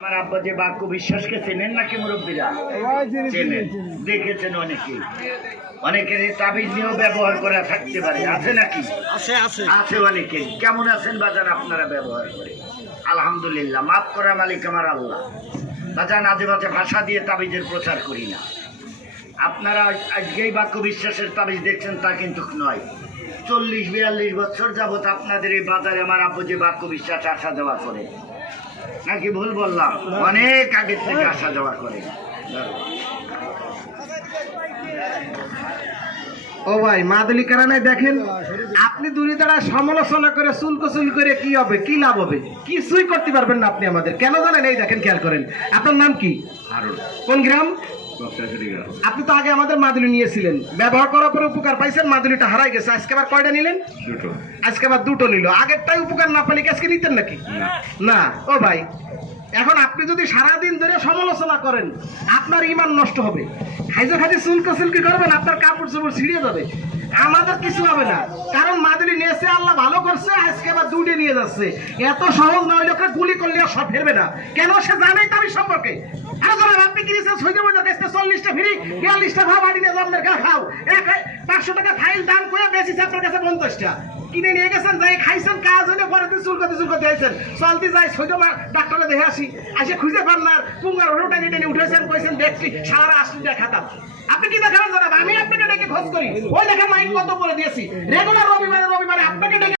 আমার আব্বা যে বাক্য বিশ্বাসকে চেনেন নাকি মুরব্বীরা? চেনেন, দেখেছেন অনেকেই। অনেকের তাবিজ নিয়েও ব্যবহার করা থাকতে পারে, আছে নাকি? আছে অনেকে। কেমন আছেন বাজান আপনারা ব্যবহার করে? আলহামদুলিল্লাহ, মাফ করা মালিক আমার আল্লাহ। বাজান আজে বাজে ভাষা দিয়ে তাবিজের প্রচার করি না। আপনারা আজকেই বাক্য বিশ্বাসের তাবিজ দেখছেন তা কিন্তু নয়। 40-42 বছর যাবৎ আপনাদের এই বাজারে আমার আব্বু যে বাক্য বিশ্বাস আসা যাওয়া করে, নাকি ভুল বললাম? অনেক আগের থেকে আসা যাওয়া করে। ও ভাই মাদুলি কারণে দেখেন, আপনি দূরে দ্বারা সমালোচনা করে চুলকচুল করে কি হবে, কি লাভ হবে? কিছুই করতে পারবেন না আপনি আমাদের। কেন জানেন? এই দেখেন, খেয়াল করেন। আপনার নাম কি? হারুন। কোন গ্রাম? আপনি তো আগে আমাদের মাদুলি নিয়েছিলেন, ব্যবহার করার পরে উপকার পাইছেন, মাদুলিটা হারাই গেছে। আজকে আবার কয়টা নিলেন? দুটো। আজকে আবার দুটো নিল। আগেরটাই উপকার না পেলে আজকে নিতেন নাকি? না। ও ভাই, এখন আপনি যদি সারাদিন ধরে সমালোচনা করেন, আপনার ইমান নষ্ট হবে। খাইজে খাইজে চুলকি করবেন, আপনার কাপড় চোপড় ছিঁড়ে যাবে। আমাদের কিছু হবে না, কারণ মাদুলি নিয়েছে, আল্লাহ ভালো করছে। আজকে আবার দুটো নিয়ে যাচ্ছে। এত সহজ নয়, লোকে গুলি করলে আর সব ফেরবে না। কেন? সে জানে তাবিজ সম্পর্কে। আর ধরেন আপনি কি নিয়েছেন? সৈন্য বাজার কাছে 40টা ফ্রি, 42টা ভাব আনি নিয়ে জন্মের গা খাও। 500 টাকা ফাইল দাম করে বেশিছে আপনার কাছে 50টা। কিনে নিয়ে গেছেন, যাই খাইছেন, কাজ হলে পরে চুলকাতে দিয়েছেন। চলতে যাই সৈন্য ডাক্তারে দেখে আসে খুঁজে পান না, পুঙ্গার ওটা টেনে উঠেছেন, কইছেন দেখছি সারা 80 টাকা খাতাম। আপনি কি দেখাবেন জানাব? আমি আপনাকে ডেকে খোঁজ করি, ওই লেখা মাইক কত করে দিয়েছি। রেগুলার রবিবারে আপনাকে ডেকে